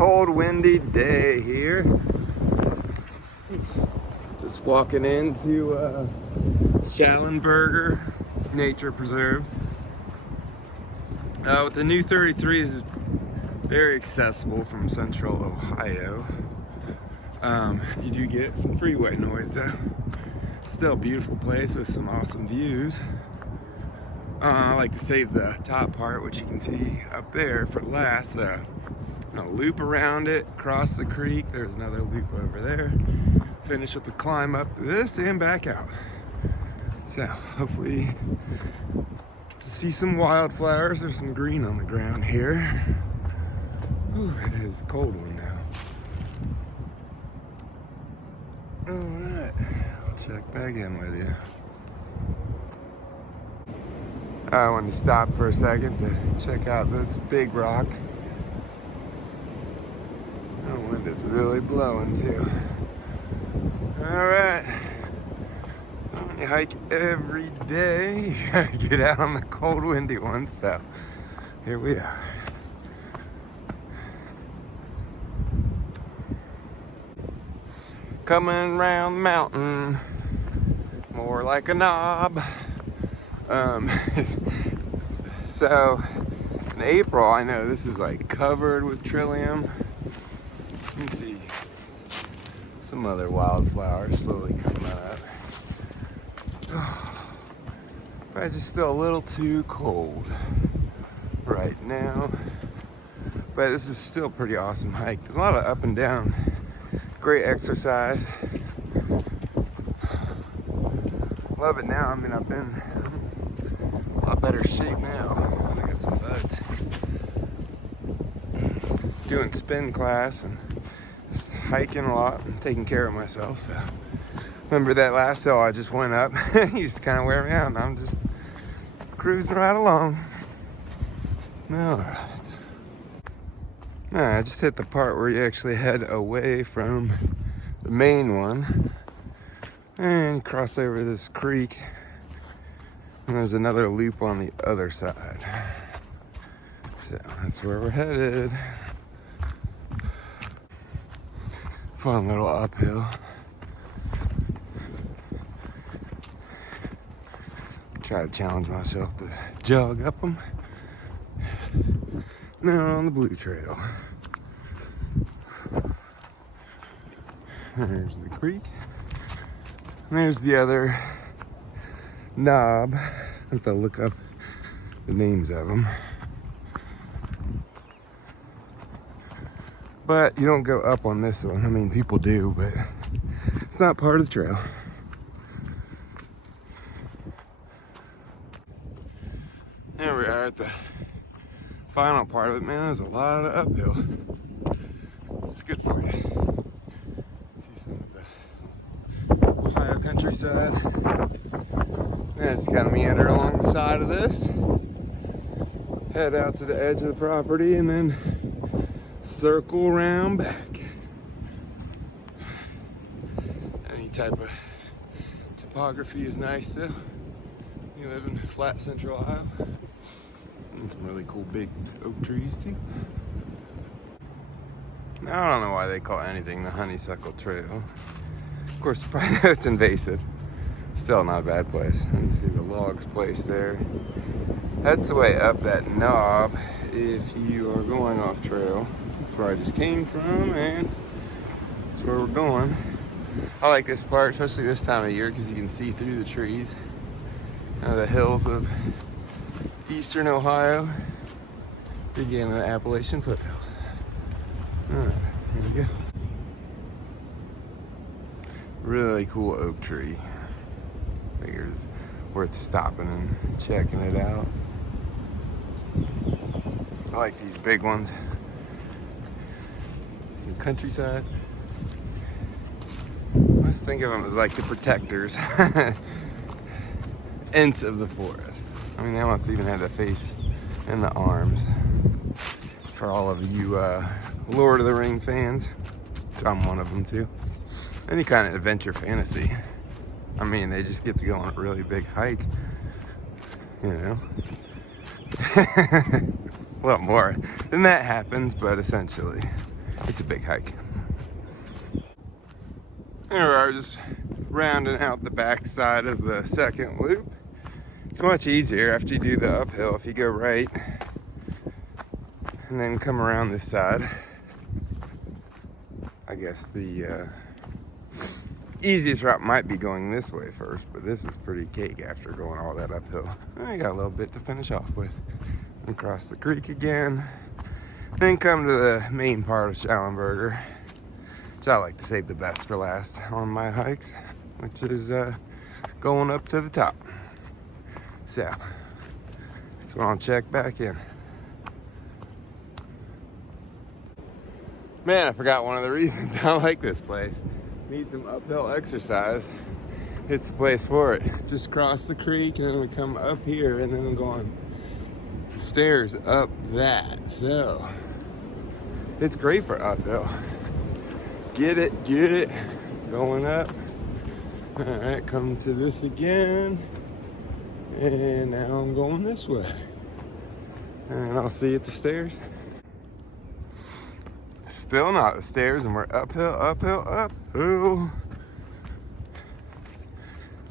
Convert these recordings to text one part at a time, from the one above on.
cold, windy day here. Just walking into Shallenberger Nature Preserve. With the new 33, this is very accessible from central Ohio. You do get some freeway noise though. Still a beautiful place with some awesome views. I like to save the top part, which you can see up there, for last. I'm gonna loop around it, cross the creek. There's another loop over there. Finish with the climb up this and back out. So hopefully get to see some wildflowers. There's some green on the ground here. Ooh, it is a cold one now. All right, I'll check back in with you. I wanted to stop for a second to check out this big rock. The wind is really blowing too. All right, when you hike every day, you gotta get out on the cold, windy ones. So here we are. Coming round the mountain, more like a knob. So in April, I know this is like covered with trillium. You can see some other wildflowers slowly coming up. But it's just still a little too cold right now. But this is still a pretty awesome hike. There's a lot of up and down. Great exercise. Love it now. I mean, I've been a lot better shape now. I got some buds. Doing spin class and just hiking a lot and taking care of myself. So remember that last hill I just went up? He used to kind of wear me out, and I'm just cruising right along. All right. I just hit the part where you actually head away from the main one and cross over this creek, and there's another loop on the other side. So that's where we're headed. Fun little uphill. Try to challenge myself to jog up them. Now on the blue trail. There's the creek. And there's the other knob. I have to look up the names of them. But you don't go up on this one. I mean, people do, but it's not part of the trail. There we are at the final part of it. Man, there's a lot of uphill. It's good for you. See some of the Ohio countryside. And it's kind of meander along the side of this. Head out to the edge of the property and then circle around back. Any type of topography is nice though. You live in flat central Ohio. And some really cool big oak trees too. Now, I don't know why they call anything the Honeysuckle Trail. Of course, you probably know it's invasive. Still not a bad place. And see the logs placed there. That's the way up that knob if you are going off trail. That's where I just came from, and that's where we're going. I like this part, especially this time of year, because you can see through the trees. The hills of eastern Ohio, begin in the Appalachian foothills. All right, here we go. Really cool oak tree. Figures worth stopping and checking it out. I like these big ones. Some countryside. Let's think of them as like the protectors. Ents of the forest. I mean, they almost even have the face and the arms. For all of you Lord of the Ring fans, which I'm one of them too. Any kind of adventure fantasy. I mean, they just get to go on a really big hike, you know. A little more than that happens, but essentially it's a big hike. There we are, just rounding out the back side of the second loop. It's much easier after you do the uphill if you go right and then come around this side. I guess the easiest route might be going this way first, but this is pretty cake after going all that uphill. I got a little bit to finish off with. And cross the creek again, then come to the main part of Shallenberger, which I like to save the best for last on my hikes, which is going up to the top. So that's when I'll check back in. Man, I forgot one of the reasons I like this place. Need some uphill exercise. It's the place for it. Just cross the creek and then we come up here and then I'm going stairs up that. So it's great for uphill. Get it, going up. All right, come to this again. And now I'm going this way. And I'll see you at the stairs. Still not the stairs, and we're uphill. I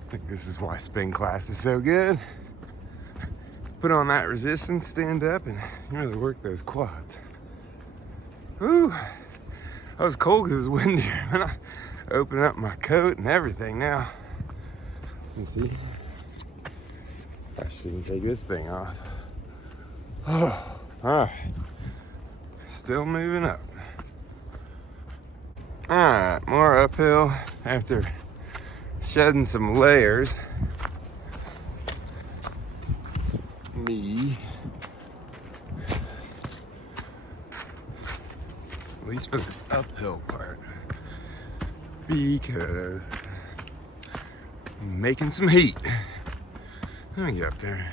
think this is why spin class is so good. Put on that resistance, stand up, and you really work those quads. Whew. I was cold because it's windy. I open up my coat and everything now. You see? I shouldn't take this thing off. Oh, all right. Still moving up. All right, more uphill after shedding some layers. At least for this uphill part, because I'm making some heat. Let me get up there.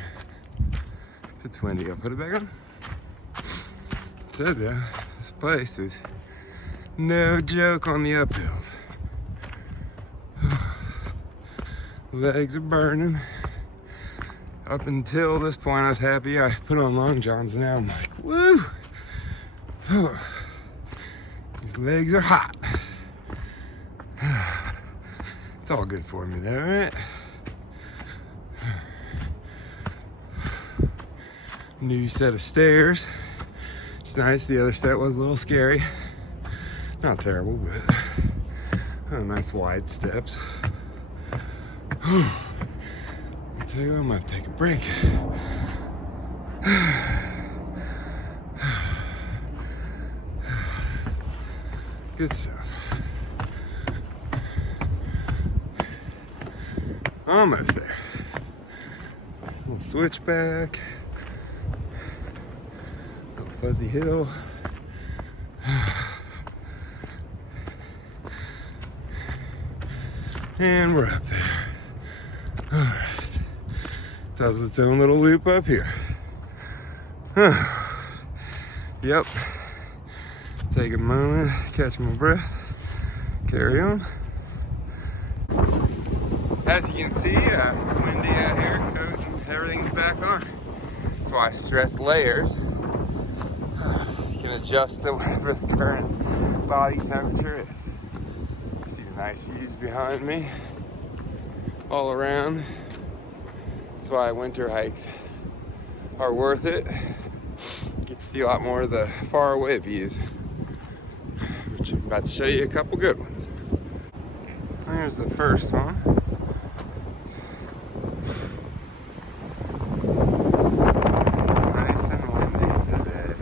If it's windy, I'll put it back on. So though, this place is no joke on the uphills. Legs are burning. Up until this point, I was happy I put on long johns. Now I'm like, woo! Oh, these legs are hot. It's all good for me though, right? New set of stairs. It's nice. The other set was a little scary. Not terrible, but nice wide steps. I'll tell you what, I'm gonna have to take a break. Good stuff. Almost there. Little switchback. Little fuzzy hill. And we're up there. All right. Does its own little loop up here. Yep. Take a moment, catch my breath, carry on. As you can see, it's windy out here, coat and everything's back on. That's why I stress layers. You can adjust to whatever the current body temperature is. You see the nice views behind me, all around. That's why winter hikes are worth it. You get to see a lot more of the far away views, which I'm about to show you a couple good ones. There's the first one. Nice and windy today.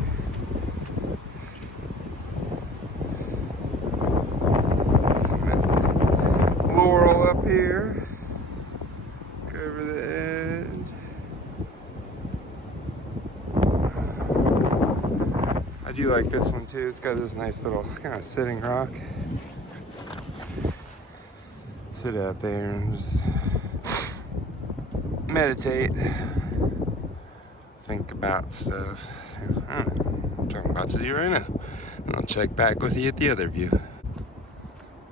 Some laurel up here. Over the edge. I do like this one too. It's got this nice little kind of sitting rock. Sit out there and just meditate. Think about stuff. I don't know what I'm about to do right now. And I'll check back with you at the other view.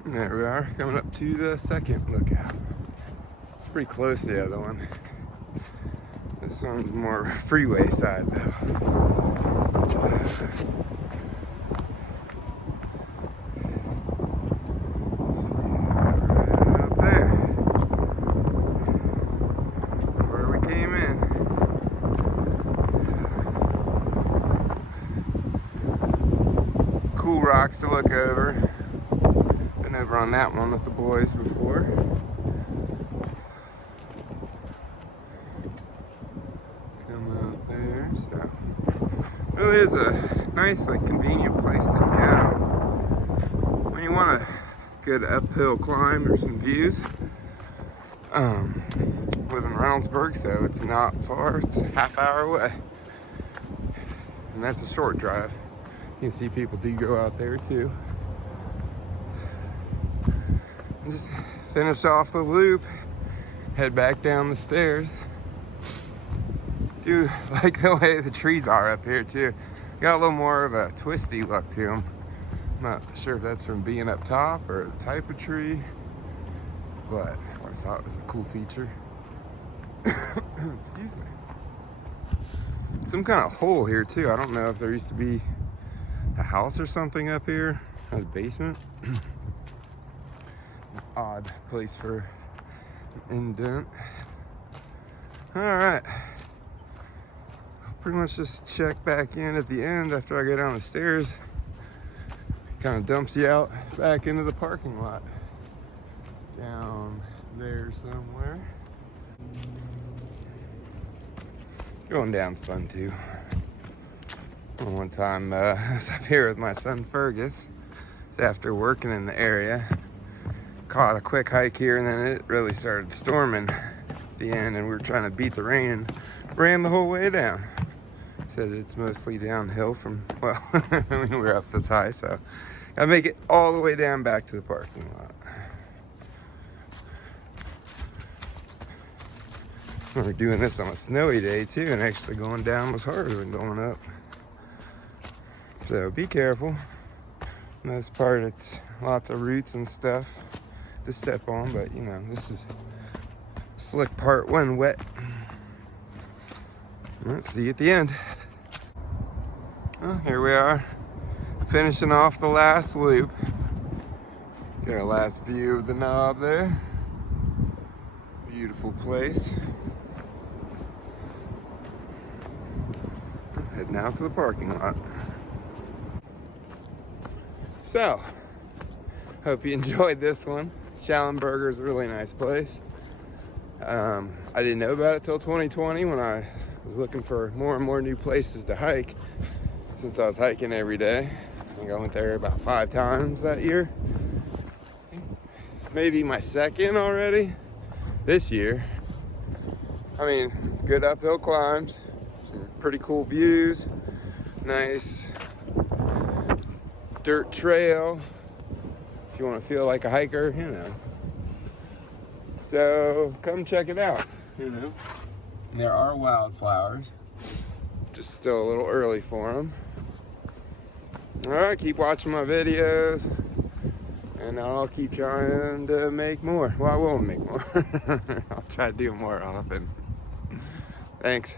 And there we are, coming up to the second lookout. Pretty close to the other one. This one's more freeway side though. cool rocks to look over. Been over on that one with the boys before. Come out there, so really is a nice, like, convenient place to go when you want a good uphill climb or some views. Live in Reynoldsburg, so it's not far. It's a half-hour away, and that's a short drive. You can see people do go out there too. And just finish off the loop, head back down the stairs. Do like the way the trees are up here too. Got a little more of a twisty look to them. I'm not sure if that's from being up top or the type of tree, but I thought it was a cool feature. Excuse me. Some kind of hole here too. I don't know if there used to be a house or something up here. A basement. Odd place for an indent. Alright. I'll pretty much just check back in at the end after I go down the stairs. Kind of dumps you out back into the parking lot. Down there somewhere. Going down's fun too. One time I was up here with my son Fergus. It's after working in the area. Caught a quick hike here, and then it really started storming at the end, and we were trying to beat the rain and ran the whole way down. Said it's mostly downhill from, well, I mean, we're up this high, so gotta make it all the way down back to the parking lot. We're doing this on a snowy day too, and actually going down was harder than going up. So be careful. Most part it's lots of roots and stuff to step on, but you know, this is slick part when wet. Let's see you at the end. Well, here we are, finishing off the last loop. Get our last view of the knob there. Beautiful place. Heading out to the parking lot. So, hope you enjoyed this one. Shallenberger is a really nice place. I didn't know about it till 2020 when I was looking for more and more new places to hike, since I was hiking every day. I think I went there about 5 times that year. Maybe my second already this year. I mean, good uphill climbs, some pretty cool views, nice dirt trail if you want to feel like a hiker, you know. So come check it out, you know. There are wildflowers, just still a little early for them. All right, keep watching my videos, and I'll keep trying to make more. Well, I will make more. I'll try to do more often. Thanks.